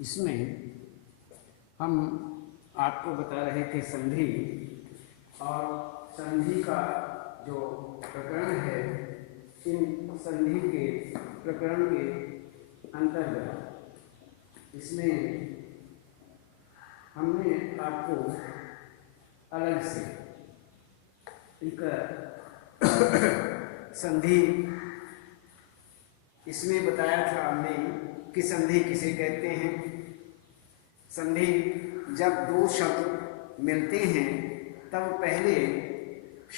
इसमें हम आपको बता रहे थे संधि, और संधि का जो प्रकरण है, इन संधि के प्रकरण के अंतर्गत इसमें हमने आपको अलग से एक संधि इसमें बताया था हमने कि संधि किसे कहते हैं। संधि जब दो शब्द मिलते हैं तब पहले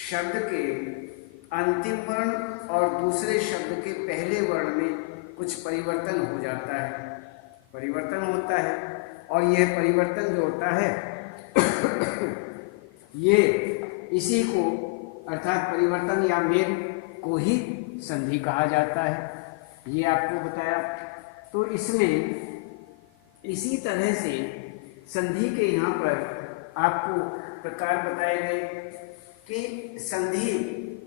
शब्द के अंतिम वर्ण और दूसरे शब्द के पहले वर्ण में कुछ परिवर्तन हो जाता है, परिवर्तन होता है, और यह परिवर्तन जो होता है ये इसी को अर्थात परिवर्तन या मेल को ही संधि कहा जाता है, ये आपको बताया। तो इसमें इसी तरह से संधि के यहाँ पर आपको प्रकार बताए गए कि संधि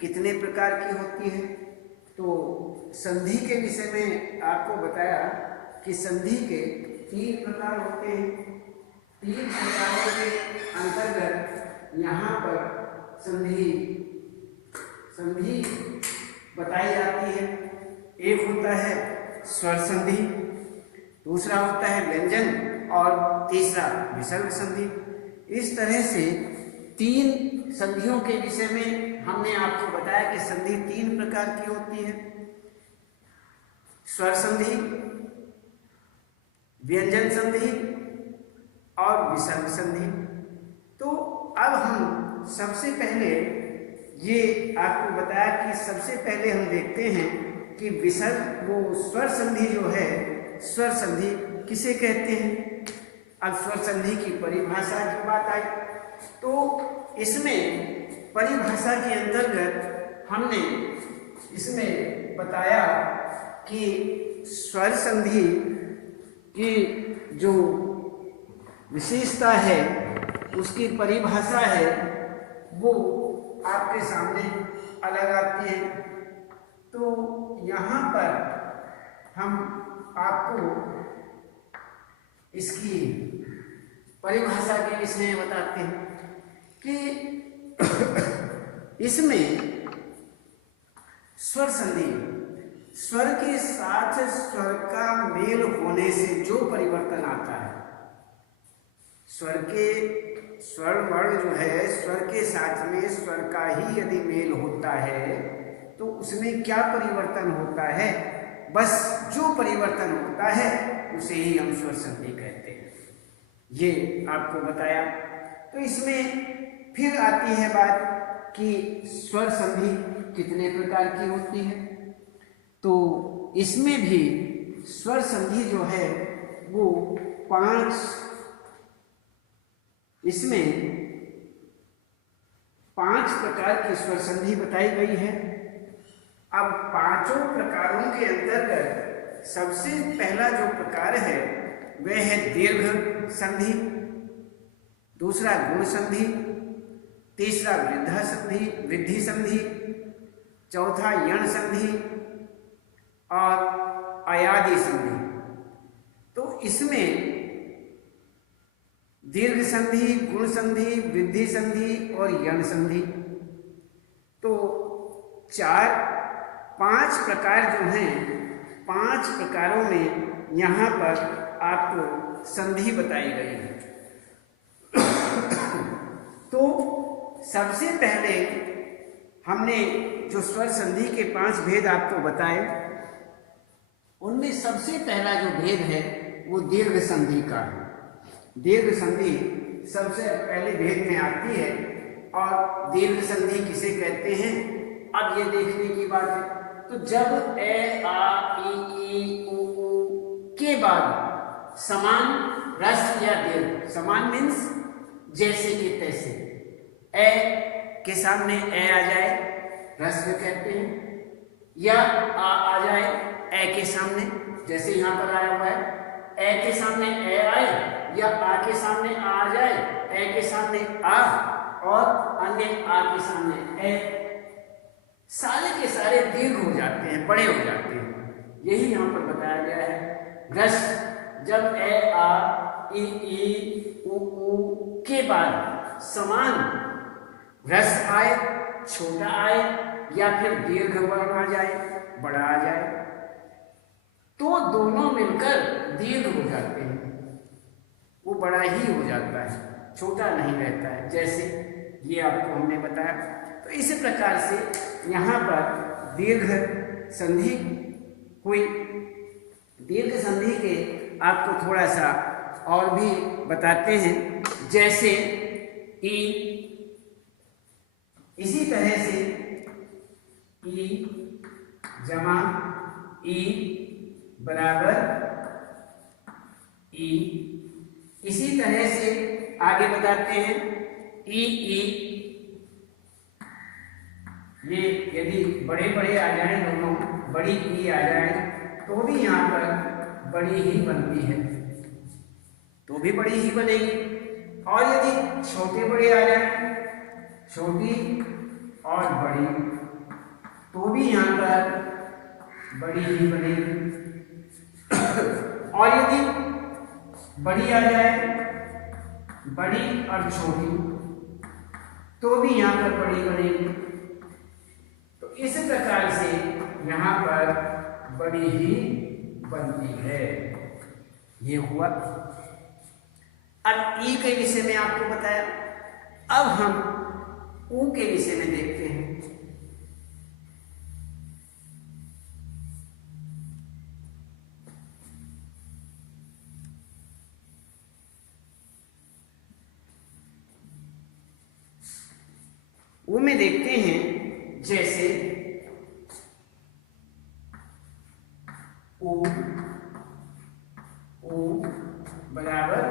कितने प्रकार की होती है। तो संधि के विषय में आपको बताया कि संधि के 3 प्रकार होते हैं। 3 प्रकारों के अंतर्गत यहाँ पर संधि बताई जाती है। एक होता है स्वर संधि, दूसरा होता है व्यंजन, और तीसरा विसर्ग संधि। इस तरह से 3 संधियों के विषय में हमने आपको बताया कि संधि 3 प्रकार की होती है, स्वर संधि, व्यंजन संधि और विसर्ग संधि। तो अब हम सबसे पहले ये आपको बताया कि सबसे पहले हम देखते हैं कि विसर्ग वो स्वर संधि जो है, स्वर संधि किसे कहते हैं। अब स्वर संधि की परिभाषा की बात आई तो इसमें परिभाषा के अंतर्गत हमने इसमें बताया कि स्वर संधि की जो विशेषता है, उसकी परिभाषा है, वो आपके सामने अलग आती है। तो यहाँ पर हम आपको इसकी परिभाषा के विषय में बताते हैं कि इसमें स्वर संधि, स्वर के साथ स्वर का मेल होने से जो परिवर्तन आता है, स्वर वर्ण जो है, स्वर के साथ में स्वर का ही यदि मेल होता है तो उसमें क्या परिवर्तन होता है, बस जो परिवर्तन होता है उसे ही हम स्वर संधि कहते हैं, ये आपको बताया। तो इसमें फिर आती है बात कि स्वर संधि कितने प्रकार की होती है। तो इसमें भी स्वर संधि जो है वो 5 प्रकार की स्वर संधि बताई गई है। अब 5 प्रकारों के अंतर्गत सबसे पहला जो प्रकार है वह है दीर्घ संधि, दूसरा गुण संधि, तीसरा वृद्धि संधि, चौथा यण संधि और अयादि संधि। तो इसमें दीर्घ संधि, गुण संधि, वृद्धि संधि और यण संधि, तो 5 प्रकार जो हैं, 5 प्रकारों में यहाँ पर आपको संधि बताई गई है। तो सबसे पहले हमने जो स्वर संधि के 5 भेद आपको बताए, उनमें सबसे पहला जो भेद है वो दीर्घ संधि का है। दीर्घ संधि सबसे पहले भेद में आती है, और दीर्घ संधि किसे कहते हैं अब ये देखने की बात है। तो जब ए आ ई उ के बाद समान ह्रस्व या दीर्घ, समान मीन्स जैसे कि तैसे, ए के सामने ए आ जाए ह्रस्व कहते हैं, या आ जाए ए के सामने, जैसे यहाँ पर आया हुआ है, ए के सामने ए आए या आ के सामने आ जाए, ए के सामने आ और अन्य आ के सामने ए, सारे के सारे दीर्घ हो जाते हैं, बड़े हो जाते हैं। यही यहाँ पर बताया गया है। ह्रस्व जब ए आ ई उ के बाद समान ह्रस्व आए, छोटा आए या फिर दीर्घ वर्ण आ जाए, बड़ा आ जाए, तो दोनों मिलकर दीर्घ हो जाते हैं, वो बड़ा ही हो जाता है, छोटा नहीं रहता है। जैसे ये आपको हमने बताया। तो इसी प्रकार से यहाँ पर दीर्घ संधि हुई। दीर्घ संधि के आपको थोड़ा सा और भी बताते हैं। जैसे ई, इसी तरह से ई जमा ई बराबर ई, इसी तरह से आगे बताते हैं ई, ये यदि बड़े बड़े आ जाए, दोनों बड़ी ई आ जाए तो भी यहाँ पर बड़ी ही बनती है, तो भी बड़ी ही बनेगी। और यदि छोटे बड़े आ जाए, छोटी और बड़ी, तो भी यहाँ पर बड़ी ही बनेगी। और यदि बड़ी आ जाए, बड़ी और छोटी, तो भी यहाँ पर बड़ी बनेगी। तो इस प्रकार से यहाँ पर बड़ी ही बनती है। ये हुआ। अब ई के विषय में आपको बताया। अब हम ऊ के विषय में देखते हैं। ऊ में देखते हैं जैसे ऊ बराबर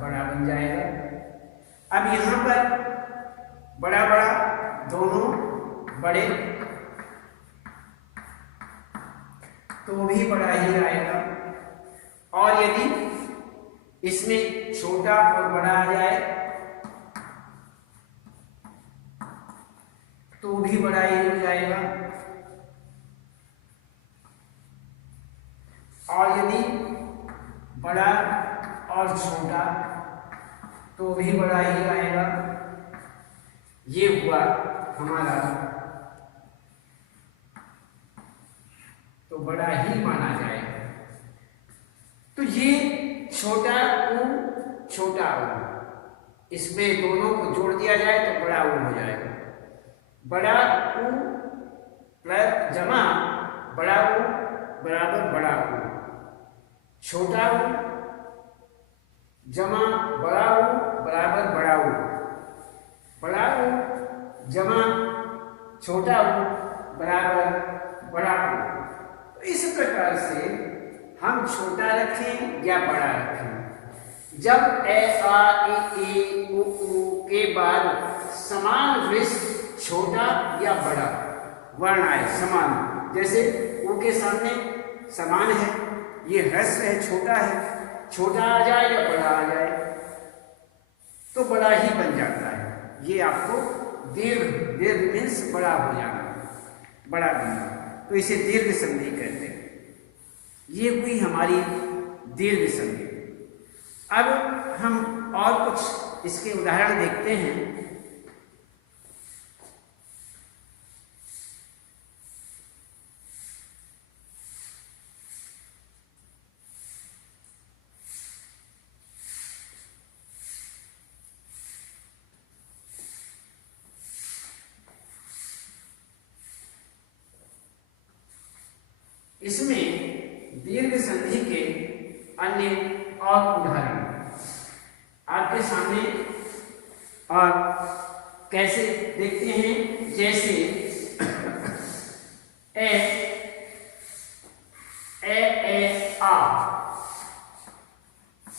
बड़ा बन जाएगा। अब यहां पर बड़ा बड़ा दोनों बड़े, तो भी बड़ा ही आएगा। और यदि इसमें छोटा और बड़ा आ जाए तो भी बड़ा ही हो जाएगा। और यदि बड़ा और छोटा तो भी बड़ा ही आएगा। ये हुआ हमारा, तो बड़ा ही माना जाएगा। तो ये छोटा ऊ, छोटा ऊ, इसमें दोनों को जोड़ दिया जाए तो बड़ा ऊ हो जाएगा। बड़ा ऊ प्लस जमा बड़ा ऊ बराबर बड़ा ऊ, छोटा ऊ जमा बड़ा ऊ बराबर बड़ा ऊ, बड़ा ऊ जमा छोटा ऊ बराबर बड़ा ऊ। तो इस प्रकार से हम छोटा रखें या बड़ा रखें, जब ए आ ई उ के बाद समान ह्रस्व छोटा या बड़ा वर्ण आए, समान, जैसे ऊ के सामने समान है, ये ह्रस्व है, छोटा है, छोटा आ जाए या बड़ा आ जाए तो बड़ा ही बन जाता है। ये आपको दीर्घ, दीर्घ मीन्स बड़ा हो जाना, बड़ा बनना, तो इसे दीर्घ संधि कहते हैं। ये हुई हमारी दीर्घ संधि। अब हम और कुछ इसके उदाहरण देखते हैं। इसमें दीर्घ संधि के अन्य और उदाहरण आपके सामने और कैसे देखते हैं। जैसे ए आ,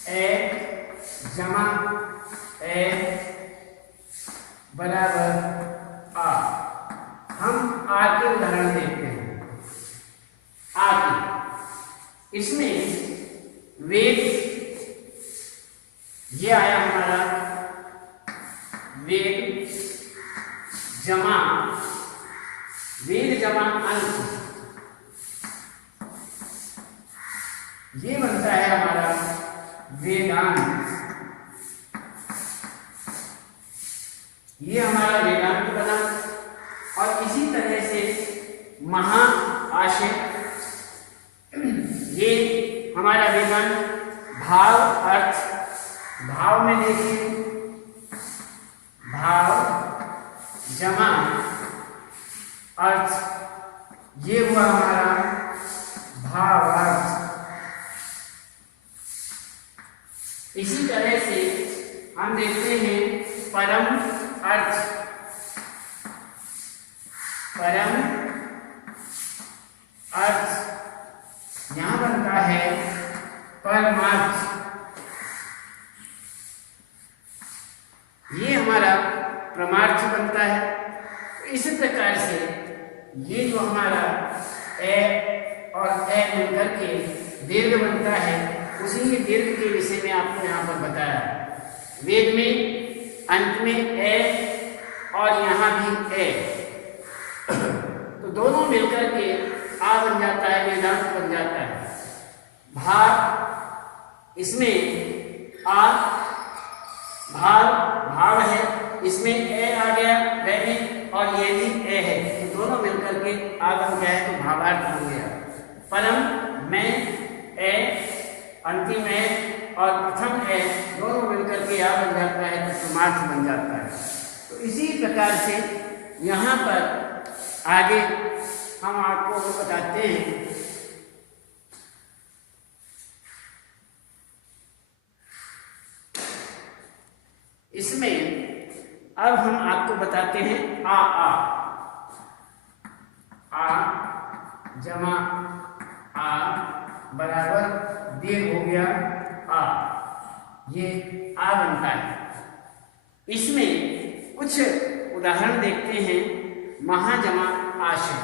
ए जमा ए बराबर आ। हम आ के उदाहरण देखते हैं। आगे इसमें वेग, ये आया हमारा वेग जमा वेग जमा अंक, ये बनता है हमारा वेदांत, ये हमारा वेदांत बना। और इसी तरह से महाआशय, ये हमारा वेदांत। भाव अर्थ, भाव में देखिए, भाव जमा अर्थ, ये हुआ हमारा भावार्थ। इसी तरह से हम देखते हैं परम अर्थ, परम अर्थ यहां बनता है परमार्थ। ये हमारा परमार्थ बनता है। इस प्रकार से ये जो हमारा ए और ए मिलकर के दीर्घ बनता है, उसी के दीर्घ के विषय में आपको यहाँ पर बताया। वेद में अंत में ए और यहाँ भी ए, तो दोनों मिलकर के आ बन जाता है, वेदांत बन जाता है। भाव, इसमें आ भाव भाव है, इसमें ए आ गया वह, और ये भी ए है, तो दोनों मिलकर के आ बन गया है, तो भावार्थ बन गया। परम में ए, अंतिम ए और प्रथम ए दोनों मिलकर के आ बन जाता है, तो परमार्थ बन जाता है। तो इसी प्रकार से यहाँ पर आगे हम आपको बताते हैं। इसमें अब हम आपको बताते हैं आ जमा आ बराबर दीर्घ हो गया आ, ये आ बनता है। इसमें कुछ उदाहरण देखते हैं। महाजमा आशय,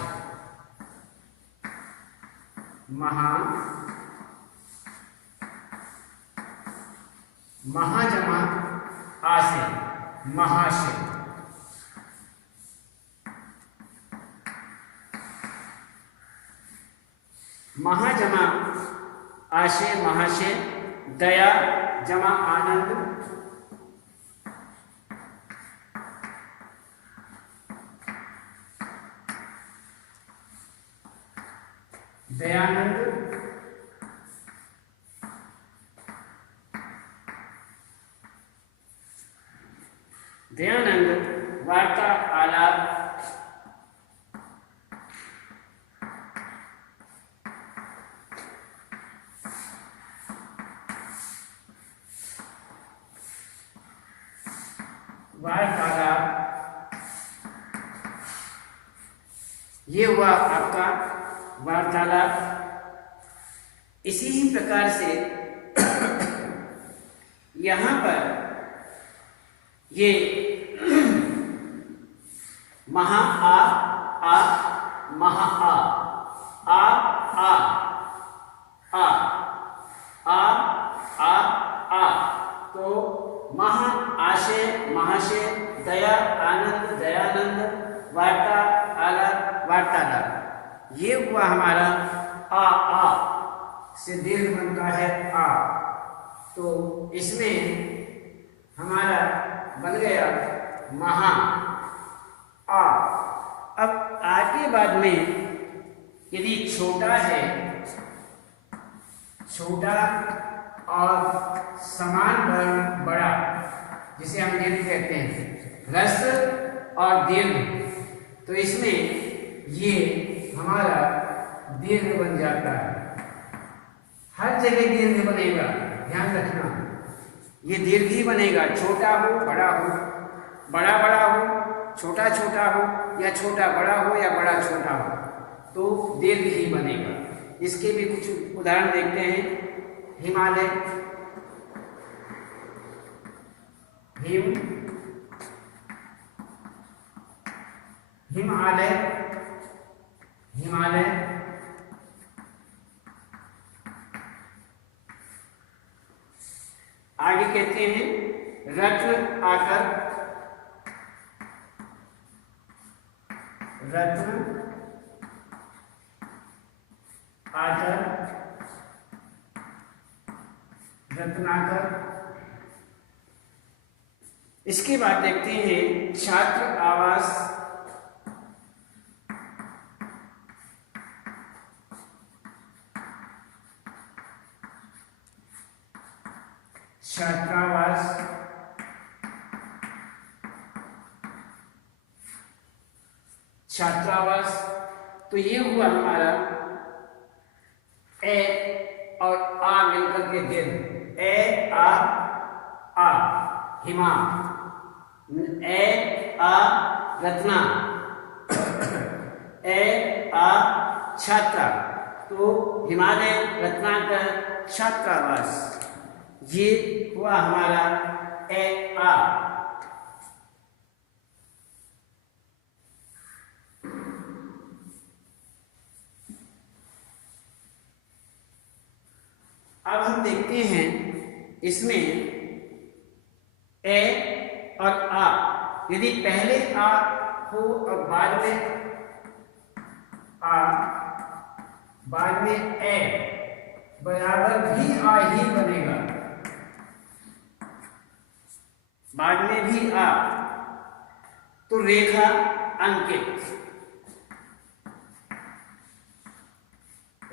महाजमा आशय, महाशय। महाजमा आशय, महाशय। दया जमा आनंद, दयानंद। दयानंद वार्ता आलाप, वार्तालाप, ये हुआ आपका वार्तालाप। इसी ही प्रकार से यहाँ पर ये महा आ महा आ आ आ आ आ आ, तो महा आशय, महाशय, दया आनंद, दयानंद, वार्ता आलाप, वार्तालाप। ये हुआ हमारा आ से दीर्घ बनता है आ, तो इसमें हमारा बन गया महा आ। अब आ के बाद में यदि छोटा है, छोटा और समान वर्ण बड़ा, जिसे हम दीर्घ कहते हैं, ह्रस्व और दीर्घ, तो इसमें ये हमारा दीर्घ बन जाता है। हर जगह दीर्घ बनेगा, ध्यान रखना, ये दीर्घ ही बनेगा। छोटा हो बड़ा हो, बड़ा बड़ा हो, छोटा छोटा हो, या छोटा बड़ा हो या बड़ा छोटा हो, तो दीर्घ ही बनेगा। इसके भी कुछ उदाहरण देखते हैं। हिमालय, हिम, हिमालय, हिमालय। आगे कहते हैं रत्न आकर, रत्न आकर, रत्नाकर। इसके बाद देखते हैं छात्र आवास, छात्रावास, छात्रावास। तो ये हुआ हमारा ए और आ मिलकर के दिन, ए आ हिमा, ए आ रत्ना, ए आ छात्रा। तो हिमालय रत्नाकर छात्रावास, ये हुआ हमारा ए आ। अब हम देखते हैं इसमें ए और आ, यदि पहले आ हो और बाद में आ, बाद में ए, बराबर भी आ ही बनेगा, बाद में भी आ, तो रेखा अंकित,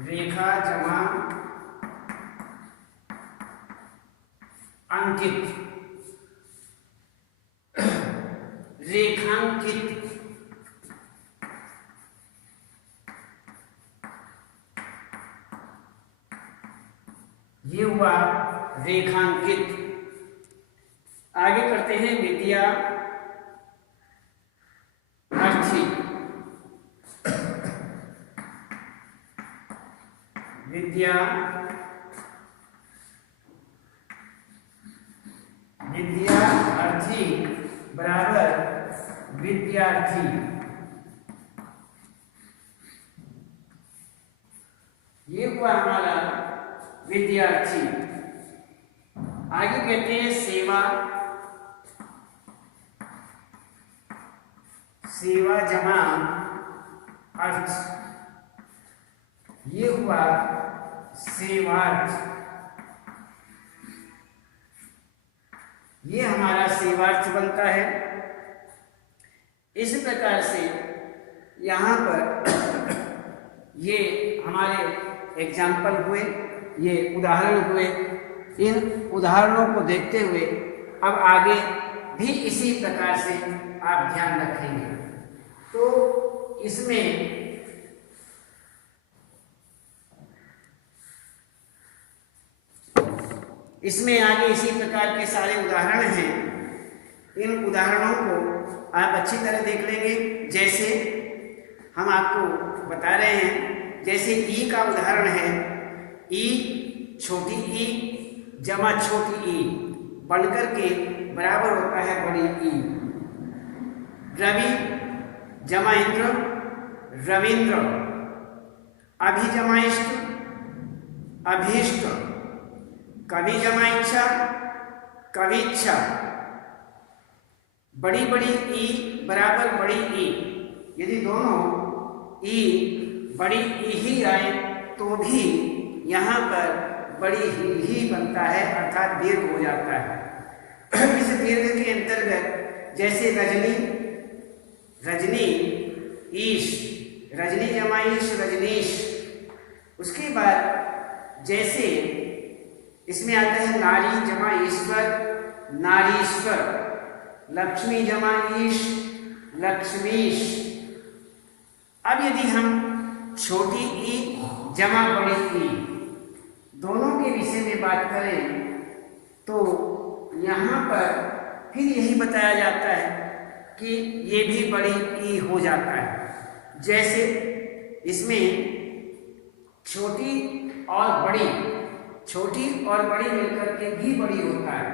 रेखा जमा अंकित, रेखांकित, ये हुआ रेखांकित। आगे करते हैं विद्या अर्थी, विद्या विद्यार्थी बराबर विद्यार्थी, ये हुआ हमारा विद्यार्थी। आगे कहते हैं सेवा, सेवा जमा अर्थ, ये हुआ सेवार्थ, ये हमारा सेवार्थ बनता है। इस प्रकार से यहाँ पर ये हमारे एग्जाम्पल हुए, ये उदाहरण हुए। इन उदाहरणों को देखते हुए अब आगे भी इसी प्रकार से आप ध्यान रखेंगे। तो इसमें आगे इसी प्रकार के सारे उदाहरण हैं। इन उदाहरणों को आप अच्छी तरह देख लेंगे। जैसे हम आपको बता रहे हैं, जैसे ई का उदाहरण है, ई छोटी ई जमा छोटी ई बनकर के बराबर होता है बड़ी ई। रवि जमा इंद्र रविंद्र, अभि जमा इष्ट अभीष्ट, कवि जमा इच्छा कविच्छा, बड़ी बड़ी ई बराबर बड़ी ई। यदि दोनों ई बड़ी ई ही आए तो भी यहाँ पर बड़ी ही बनता है, अर्थात दीर्घ हो जाता है। इस दीर्घ के अंतर्गत जैसे रजनी रजनी ईश, रजनी जमा ईश रजनीश। उसके बाद जैसे इसमें आता है नारी जमा ईश्वर नारीश्वर, लक्ष्मी जमा ईश लक्ष्मीश। अब यदि हम छोटी ई जमा बड़ी ई दोनों के विषय में बात करें तो यहाँ पर फिर यही बताया जाता है कि ये भी बड़ी ई हो जाता है। जैसे इसमें छोटी और बड़ी मिलकर के भी बड़ी होता है।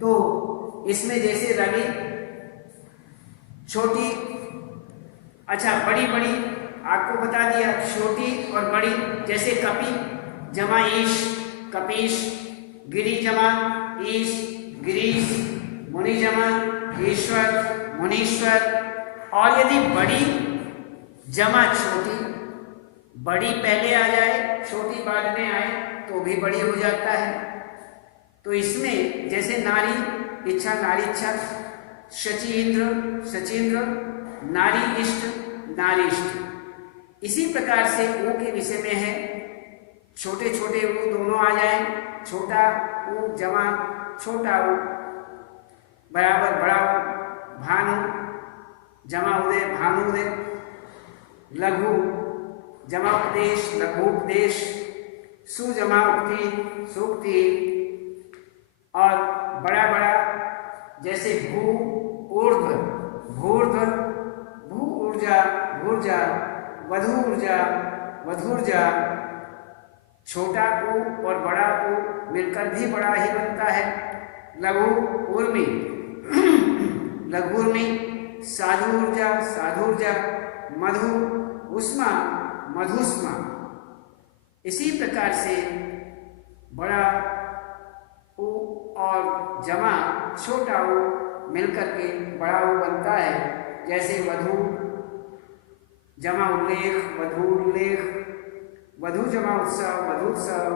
तो इसमें जैसे रवि छोटी, अच्छा बड़ी आपको बता दिया, छोटी और बड़ी। जैसे कपि जमा ईश कपीश, गिरी जमा ईश गिरीश, मुनि जमा ईश्वर मुनीश्वर। और यदि बड़ी जमा छोटी, बड़ी पहले आ जाए छोटी बाद में आए तो भी बड़ी हो जाता है। तो इसमें जैसे नारी इच्छा, नारी इच्छा, शचीन्द्र सचीन्द्र, नारी इष्ट नारीष्ट, इसी प्रकार से ऊ के विषय में है, छोटे छोटे ऊ दोनों आ जाए, छोटा ऊ जमा छोटा ऊ बराबर बड़ा ऊ, भानु जमा उदय भानुदय, लघु जमा उपदेश लघुपदेश, सुजमा उक्ति सूक्ति, और बड़ा बड़ा जैसे भू ऊर्ध्व भूर्ध्व, भू ऊर्जा भूर्जा, वधु ऊर्जा वधूर्जा, छोटा ऊ और बड़ा ऊ मिलकर भी बड़ा ही बनता है, लघु ऊर्मी लघुर्मी, साधु ऊर्जा साधुर्जा, मधु उष्मा मधुष्मा। इसी प्रकार से बड़ा ऊ और जमा छोटा ऊ मिलकर के बड़ा ऊ बनता है, जैसे वधु जमा उल्लेख वधूल्लेख, वधु जमा उत्सव वधुत्सव,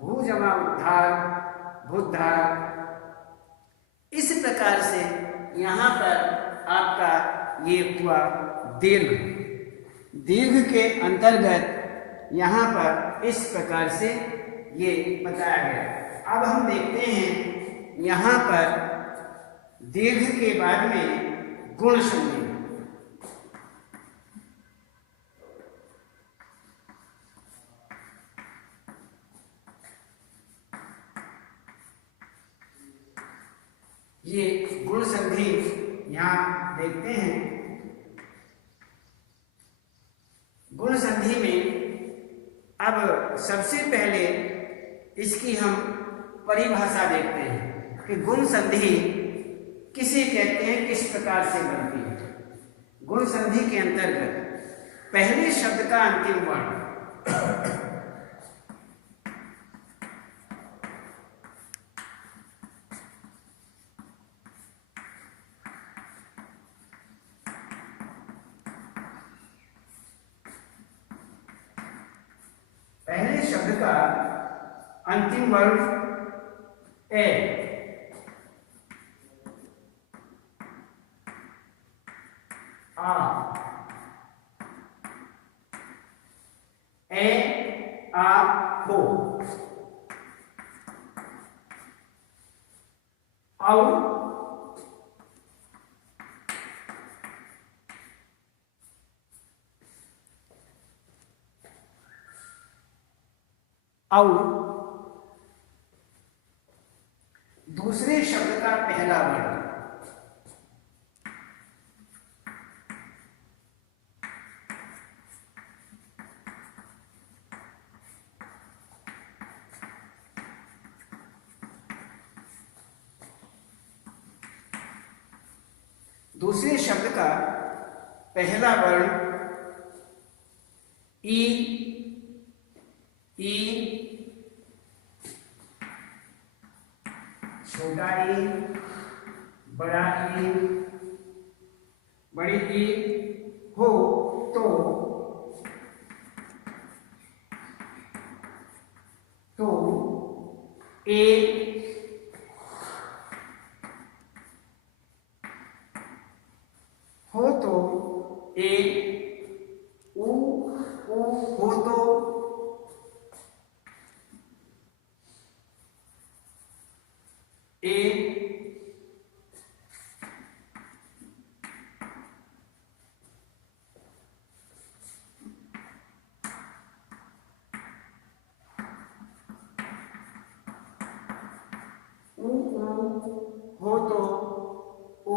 भू जमा उद्धार भूद्धार। इस प्रकार से यहाँ पर आपका ये हुआ दीर्घ। दीर्घ के अंतर्गत यहाँ पर इस प्रकार से ये बताया गया। अब हम देखते हैं यहाँ पर दीर्घ के बाद में गुण संधि। ये गुण संधि यहाँ देखते हैं। गुण संधि में अब सबसे पहले इसकी हम परिभाषा देखते हैं कि गुण संधि किसे कहते हैं, किस प्रकार से बनती है। गुण संधि के अंतर्गत पहले शब्द का अंतिम वर्ण पहले शब्द का अंतिम वर्ण ए, आ, ए, आ, हो, और दूसरे शब्द का पहला वर्ण दूसरे शब्द का पहला वर्ण ई, ई, छोटा ई, बड़ा ई, बड़ी ई हो तो ए, हो तो ए, ऊ हो तो ए, हो तो ओ,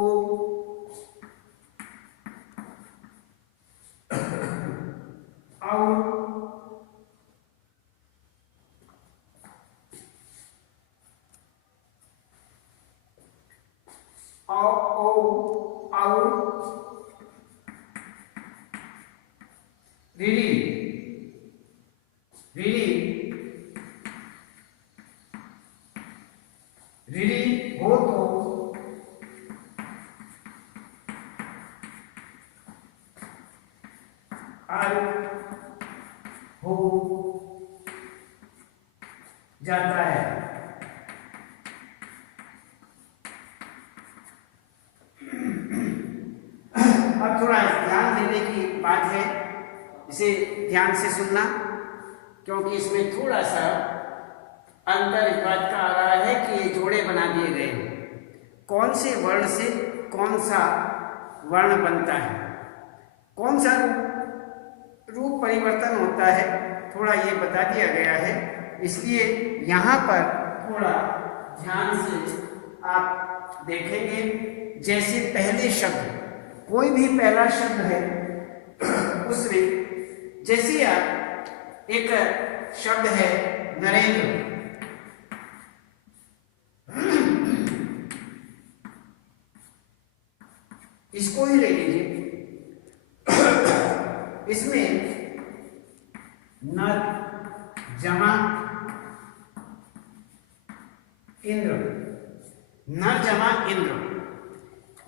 रीढ़ी हो तो आर हो, जाता है। अब थोड़ा ध्यान देने की बात है, इसे ध्यान से सुनना, क्योंकि इसमें थोड़ा सा अंतर इस बात का आ रहा है कि ये जोड़े बना दिए गए हैं। कौन से वर्ण से कौन सा वर्ण बनता है, कौन सा रूप परिवर्तन होता है, थोड़ा ये बता दिया गया है। इसलिए यहाँ पर थोड़ा ध्यान से आप देखेंगे। जैसे पहले शब्द, कोई भी पहला शब्द है उसमें, जैसे आप एक शब्द है नरेंद्र, इसको ही ले लीजिए। इसमें नर जमा इंद्र, नर जमा इंद्र,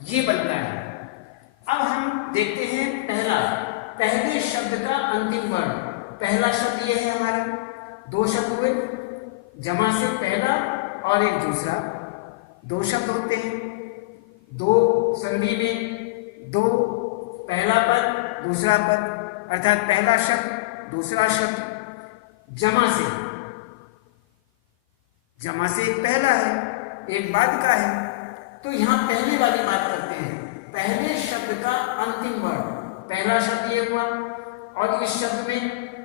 ये बनता है। अब हम देखते हैं पहले शब्द का अंतिम वर्ण। पहला शब्द ये है हमारा, दो शब्द हुए, जमा से पहला और एक दूसरा, दो शब्द होते हैं। दो संधि में दो, पहला पद दूसरा पद, अर्थात पहला शब्द दूसरा शब्द। जमा से एक पहला है, एक बाद का है। तो यहां पहले वाली बात करते हैं, पहले शब्द का अंतिम वर्ण। पहला शब्द ये हुआ, और इस शब्द में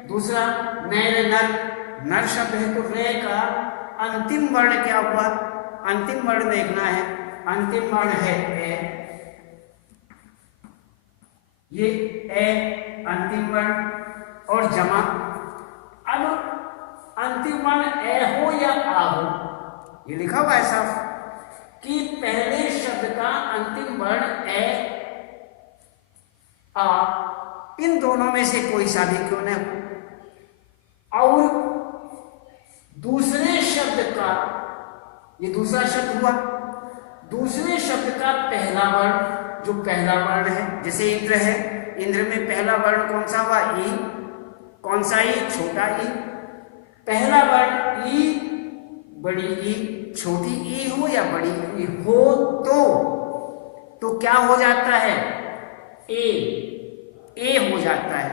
दूसरा नर शब्द है, तो रे का अंतिम वर्ण क्या हुआ, अंतिम वर्ण देखना है। अंतिम वर्ण है ए, ये ए अंतिम वर्ण और जमा। अब अंतिम वर्ण ए हो या आ हो, ये लिखा हुआ है साफ कि पहले शब्द का अंतिम वर्ण ए आ, इन दोनों में से कोई सा भी क्यों न हो। और दूसरे शब्द का, ये दूसरा शब्द हुआ, दूसरे शब्द का पहला वर्ण, जो पहला वर्ण है, जैसे इंद्र है, इंद्र में पहला वर्ण कौन सा हुआ, ई। कौन सा ई, छोटा ई। पहला वर्ण ई, बड़ी ई, छोटी ई हो या बड़ी ई हो तो क्या हो जाता है, ए हो जाता है।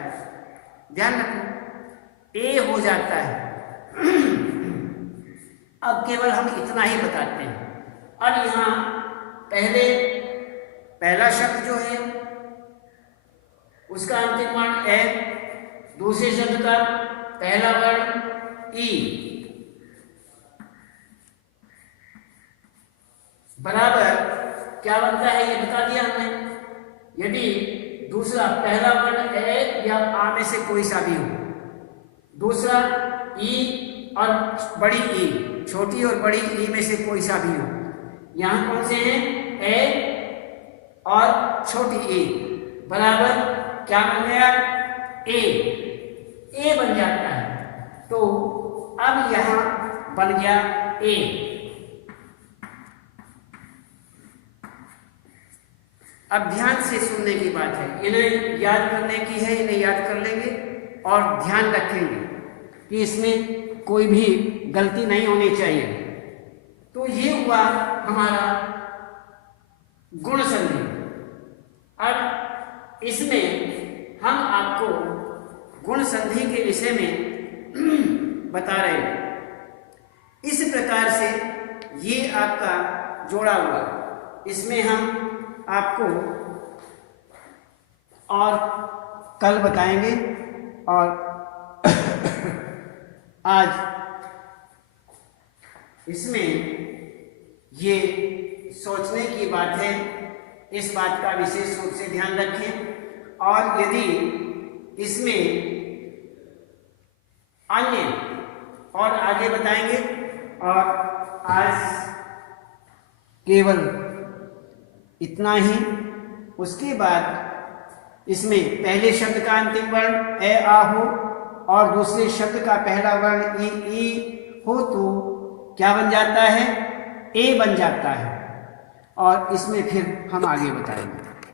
ध्यान रखना, ए हो जाता है। अब केवल हम इतना ही बताते हैं। अब यहां पहला शब्द जो है उसका अंतिम वर्ण ए, दूसरे शब्द का पहला वर्ण ई, बराबर क्या बनता है ये बता दिया हमने। यदि दूसरा पहला वर्ण ए या आ में से कोई सा भी हो, दूसरा ई और बड़ी ई, छोटी और बड़ी ई में से कोई सा भी हो, यहां कौन से हैं, ए और छोटी ए, बराबर क्या बन गया, ए बन जाता है। तो अब यहां बन गया ए। अब ध्यान से सुनने की बात है, इन्हें याद करने की है, इन्हें याद कर लेंगे और ध्यान रखेंगे कि इसमें कोई भी गलती नहीं होनी चाहिए। तो ये हुआ हमारा गुण संधि। अब इसमें हम आपको गुण संधि के विषय में बता रहे हैं। इस प्रकार से ये आपका जोड़ा हुआ, इसमें हम आपको और कल बताएंगे। और आज इसमें ये सोचने की बात है, इस बात का विशेष रूप से ध्यान रखें। और यदि इसमें अन्य और आगे बताएंगे। और आज केवल इतना ही। उसके बाद इसमें पहले शब्द का अंतिम वर्ण ए आ हो और दूसरे शब्द का पहला वर्ण ई हो तो क्या बन जाता है, ए बन जाता है। और इसमें फिर हम आगे बताएंगे।